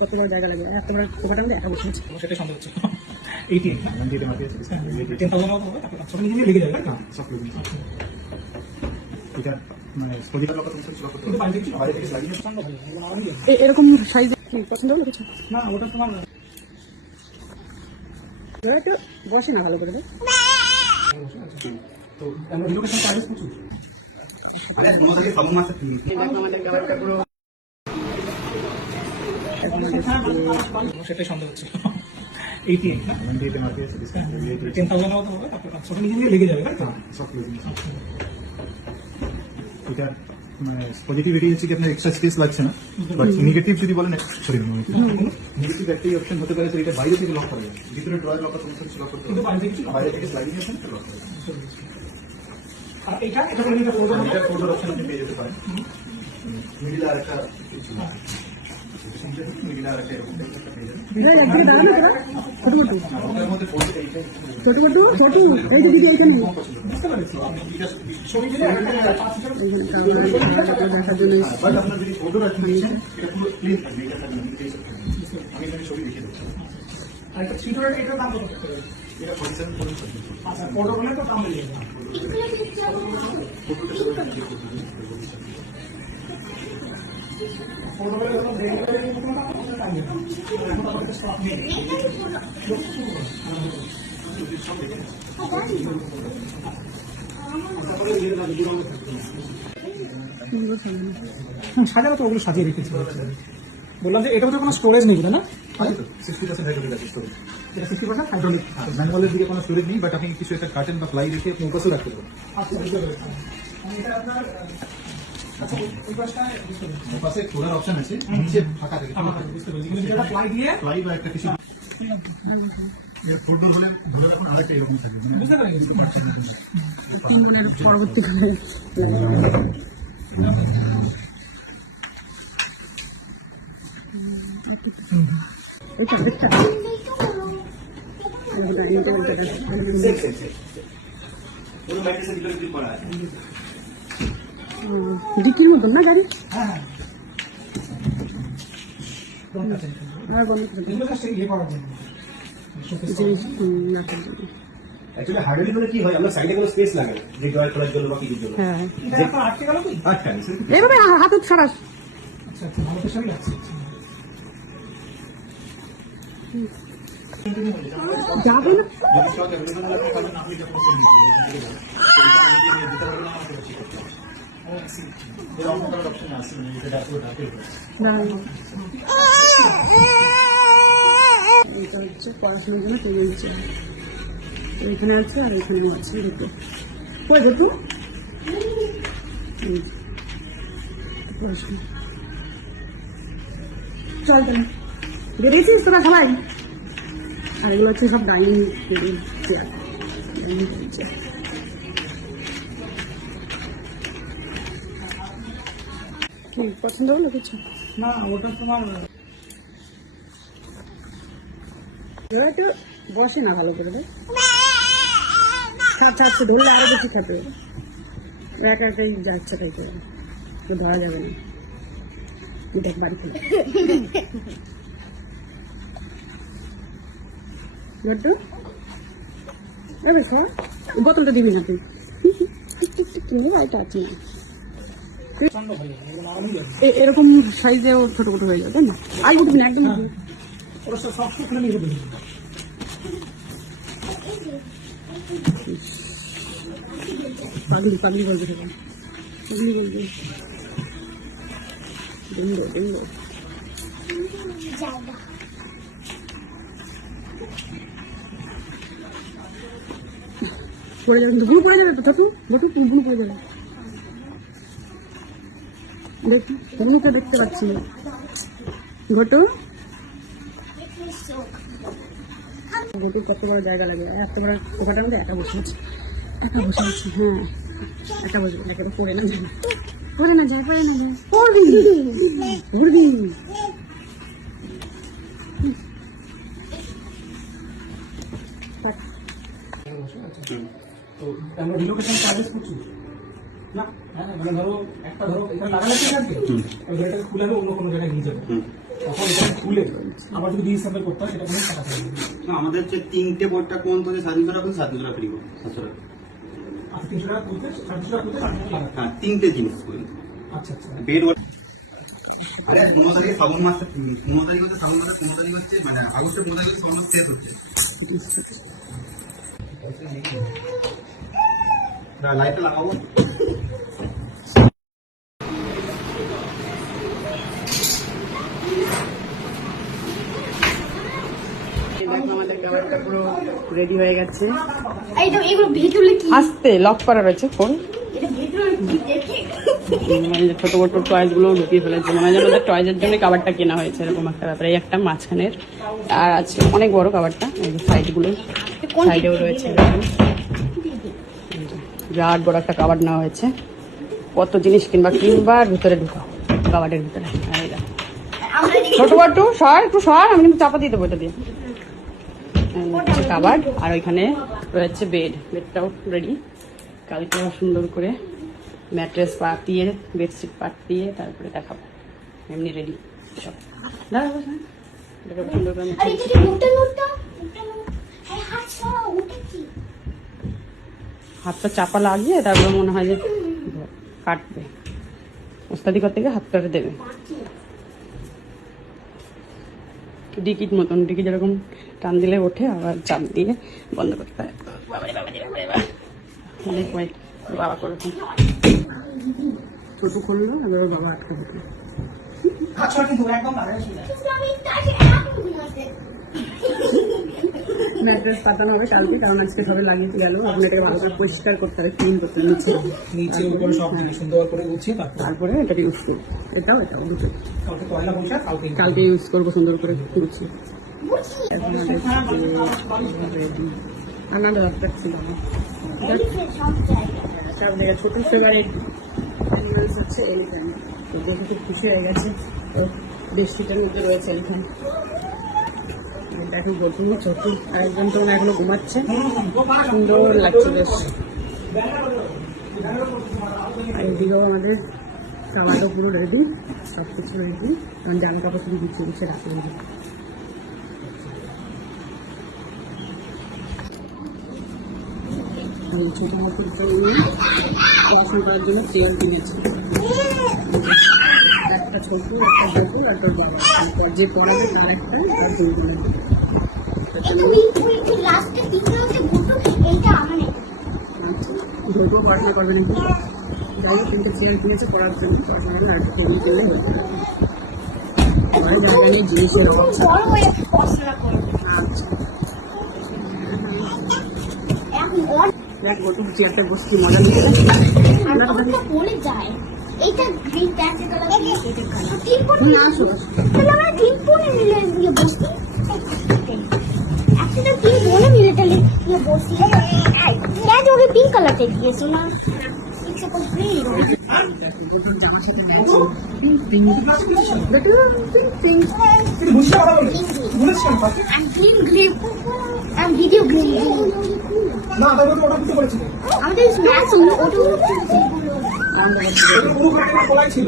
কত বড় জায়গা লাগে তোমার কোপাটা মধ্যে একা বসে আছে সেটা সন্দেহ হচ্ছে 10,000 লেগে যাবে সব এরকম সাইজে পছন্দ হলো কিছু না ওটা তোমার একটু বসে না ভালো করে তো লোকেশন চার্জেস প্রচুর সেটাই সন্দেহ হচ্ছে 10,000 লেগে যাবে এটা পজিটিভিটি হচ্ছে কি আপনার এক্সট্রা স্পেস লাগছে না, বাট নেগেটিভ যদি বলেন সরি নেগেটিভ একটাই অপশন হতে পারে, এটা বাইরে থেকে লক করা যায়, ভিতরে ড্রয়ার লক করতে লক করতে হবে, বাইরে থেকে স্লাইডিং অপশন লক করা যায়। আর এটা ফোল্ডার অপশন আপনি পেয়ে যেতে পারেন। মিডল আর একটা মিডল আর একটা এরকম একটা পেয়ে যাবেন। ছোট ছোট এই যে দিদি এইখানে আপনার যদি ফোল্ডার আছে এটা পুরো ক্লিন থাকবে, এটা থাকবে আমি এখানে ছবি দেখিয়ে দেবো। আর এটা সিটোরের এটা দাম কত করে? এটা 47 করে। আচ্ছা ফটো বলে তো দাম মিলে যাবে। ফটো বলে তো ডেলিভারি কোনো দাম টাইম নেই। এখন আমাদের স্টক নেই। সাজানো তো ওগুলো সাজিয়ে রেখেছি। বললাম যে এটা তো কোনো স্টোরেজ নেই না? 60% হাইড্রোলিক আছে স্টোরেজ। এটা 60% হাইড্রোলিক। ম্যানুয়ালের দিকে কোনো স্টোরেজ নেই, বাট আপনি কিছু একটা কার্টেন বা ফ্লাই রেখে আপনি উপসে রাখতে পারবেন। আচ্ছা এটা আপনার পাশে খোলার অপশন আছে, নিচে ফাঁকা থাকে। বুঝতে পেরেছি, কিন্তু যেটা ফ্লাই দিয়ে ফ্লাই বা একটা কিছু ফোল্ডার হলে ধরে রাখুন, আরেকটা এরকম থাকবে। বুঝতে পেরেছি পরবর্তীকালে ডিকির মতন না গাড়ি আর বন্ধ করে অ্যাকচুয়ালি হার্ডলি মানে কি হয়, আমরা সাইডে কোনো স্পেস লাগে যে ড্রয়ার খোলার জন্য বা কিছুর জন্য। হ্যাঁ এটা আটকে গেল কি? আচ্ছা এইভাবে হাত ছাড়াস আচ্ছা আচ্ছা ভালো তো সবই আছে যাবে না যদি স্টক অ্যাভেলেবল থাকে তাহলে আপনি যখন সেল দিতে সেটা আমি নিয়ে দিতে পারবেন না, আমাকে ঠিক করতে হবে। এর অন্য কারো অপশন আছে না, এটা পুরো ঢাকে এটা হচ্ছে পড়াশোনার জন্য তৈরি হচ্ছে, এখানে আছে আর এখানেও আছে দুটো। কই দেখো পড়াশোনা চল তাহলে বেরিয়েছিস তোরা সবাই। আর এগুলো হচ্ছে সব dining table chair, dining table chair. পছন্দ হলো কিছু না ওটা তোমার এবার একটু বসে না ভালো করে ছাড়ছে ধরলে আরো বেশি খাবে, একা একাই যাচ্ছে তাই করে ধরা যাবে না। দেখ বাড়ি খুলে বোতলটা দিবি না তুই এটা আছে এরকম সাইজেও ছোট ছোট হয়ে যাবে না, আই উঠবি না একদম ওরা সব খুলে নিয়ে যাবে। পাগলি পাগলি বলবে সেটা পাগলি বলবে ডেঙ্গো ডেঙ্গো পড়ে যাবে, গুঁড়ো পড়ে যাবে তো ছোটু ঘটু গুঁড়ো পড়ে যাবে। দেখি গুঁড়োকে দেখতে পাচ্ছি না ঘটু ঘটু কত বড় জায়গা লাগে, এত বড় কোপাটার মধ্যে একা বসে আছে হ্যাঁ একা বসবে একে তো পড়ে না পড়ে না যায় পড়বি পড়বি তো আমরা রিলোকেশন চার্জেস করছি না। হ্যাঁ মানে ধরো একটা ধরো এখানে লাগালে ঠিক আছে, এবার এটাকে খুলে আমি অন্য কোনো জায়গায় নিয়ে যাবো, তখন এটা খুলে আবার যদি রিসেম্বল করতে হয় সেটা কোনো টাকা থাকবে না, আমাদের হচ্ছে 3টে বোর্ডটা কোন তো 700 টাকা 700 টাকা ফ্রি 700 টাকা। আচ্ছা 300 টাকা করতে 300 টাকা করতে 700 টাকা লাগাতে। হ্যাঁ 3টে জিনিস আচ্ছা আচ্ছা বেড। আরে 15 তারিখে শ্রাবণ মাস, 15 তারিখ হচ্ছে শ্রাবণ মাসের 15 তারিখ হচ্ছে মানে আগস্টের 15 তারিখ শ্রাবণ মাস শেষ হচ্ছে। না লাইটটা লাগাবো। আমাদের খাবারটা পুরো রেডি হয়ে গেছে। এইটা এগুলো ভেতরে কি? আস্তে লক করা রয়েছে ফোন। এটা ভেতরে কি দেখি? ছোট ছোট টয়েস গুলো ঢুকিয়ে ফেলেছে, মনে হয় আমাদের টয়েজের জন্য খাবারটা কেনা হয়েছে এরকম একটা ব্যাপার। এই একটা মাঝখানের, আর আছে অনেক বড় খাবারটা, সাইড গুলো সাইডেও রয়েছে এরকম। বিরাট বড় একটা কাবাড নেওয়া হয়েছে। কত জিনিস কিনবার ভিতরে ঢুকা কাবাডের ভিতরে। আমরা এদিকে ছোট একটু সর, আমি কিন্তু চাপা দিয়ে দেবো এটা দিয়ে। কাবাড, আর ওইখানে রয়েছে বেডটাও রেডি। কালকে সুন্দর করে ম্যাট্রেস পাতিয়ে বেডশিট পাতিয়ে তারপরে দেখাবো। এমনি রেডি সব। দাঁড়াবো সুন্দর করে আরে এটা কি মোটা মোটা? আরে হাত সরাও, ওটা কি? হাতটা চাপা লাগিয়ে তারপরে মনে হয় যে কাটবে, ওস্তাদি করতে গিয়ে হাত কাটে দেবে। ডিকিট মতন, ডিকি যেরকম টান দিলে ওঠে, আবার চাপ দিয়ে বন্ধ করতে হয়। অনেক ওয়েট বাবা করে ছোট করলো, এবার বাবা আটকে দিল। আচ্ছা কিন্তু একদম লাগাই ছিল আমি তাকে এখন ঘুমাতে। ম্যাট্রেস পাতানো হবে কালকে, কারণ আজকে সবে লাগিয়ে গেল। এখন এটাকে ভালো করে পরিষ্কার করতে হবে, ক্লিন করতে হবে নিচে নিচে উপরে সব সুন্দর করে গুছিয়ে তারপরে এটাকে ইউজ করবো। এটাও দুটো কালকে পয়লা বৈশাখ কালকে ইউজ করবো সুন্দর করে গুছিয়ে। এখন আনাদা একটা ছিল না সব জায়গায় ছোট ফেভারিট অ্যানিমালস হচ্ছে এলিফ্যান্ট। তো দেখে খুব খুশি হয়ে গেছে। তো বেডশিটের মধ্যে রয়েছে এলিফ্যান্ট। দেখো গঠু ছোটু, আর একজন তো এখনো ঘুমাচ্ছে। সুন্দর লাগছে বেশ। এইদিকেও আমাদের খাওয়াটা পুরো রেডি, সব কিছু রেডি। কারণ জামা কাপড় শুধু গুছিয়ে গুছিয়ে রাখতে হবে। ছোট মতো পড়াশোনা করার জন্য চেয়ার কিনেছে, একটা ছোট একটা ছোট আর তোর বাবা যে পড়াবে তার একটা আর দুটো নেবে। এটা ওই লাস্টে তিনটা হচ্ছে গুটো, এইটা মানে ছোটো পড়াশোনা করবে নাকি? যাই হোক, তিনটে চেয়ার কিনেছে পড়ার জন্য, পড়াশোনা করলে আর একটা টেবিল কিনলে হয়ে যাবে। পরে জায়গা নিয়ে জিনিসের অভাব। বড় হয়ে পড়াশোনা করে। আচ্ছা এখন ওর দেখ গটু চেয়ারটা বসছি মজা নিতে। আমরা বলে যায় এইটা গ্রিন প্যান্টের কালার, এটা কালার তিন কোন আসো তাহলে আমরা তিন কোণে মিলে গিয়ে বসি। একসাথে তিন কোণে মিলে তাহলে গিয়ে বসি। ক্যাট ওকে পিঙ্ক কালারটা দিয়েছো না? It's a green. গটুর জামা সাথে ম্যাচ পিঙ্ক গটু পিঙ্ক। বুঝতে পারা বলি বলেছিলাম তাকে And green green and video green. না তারপরে ওটা কিছু বলেছিল আমাদের ম্যাথস হলো ওটা পুরো ঘটনা বলাই ছিল।